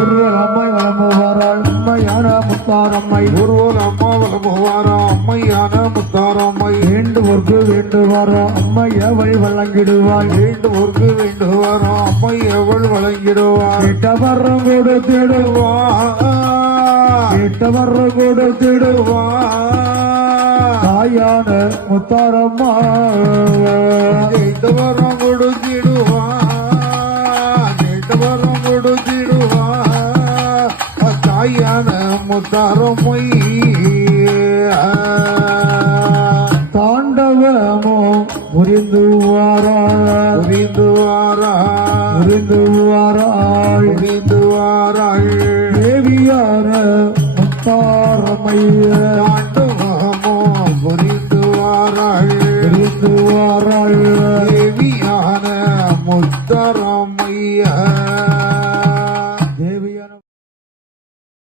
அம்மை வளமுவாராள் அம்மையான முத்தாரம்மை ஒருவர் அம்மா வளமுவாரா அம்மையான முத்தாரம்மை வேண்டுவோர்க்கு வேண்டுவாரா அம்மை அவள் வழங்கிடுவாள் வேண்டுவோர்க்கு வேண்டுவாரா அம்மை அவள் வழங்கிடுவார் கேட்டவரம் கொடுத்திடுவா கேட்டவரம் கொடுத்திடுவா தாயான முத்தாரம்மா கேட்டவரம் கொடுத்திடுவா கேட்டவரம் கொடுத்திடுவா தாயான முத்தாரம்மை தாண்டவமோ புரிந்து வாராள் புரிந்து வாராள் புரிந்து வாராள் புரிந்து வாராள் தேவியான முத்தாரம்மை தாண்டவமோ புரிந்து வாராள் புரிந்து வாராள் தேவியான முத்தார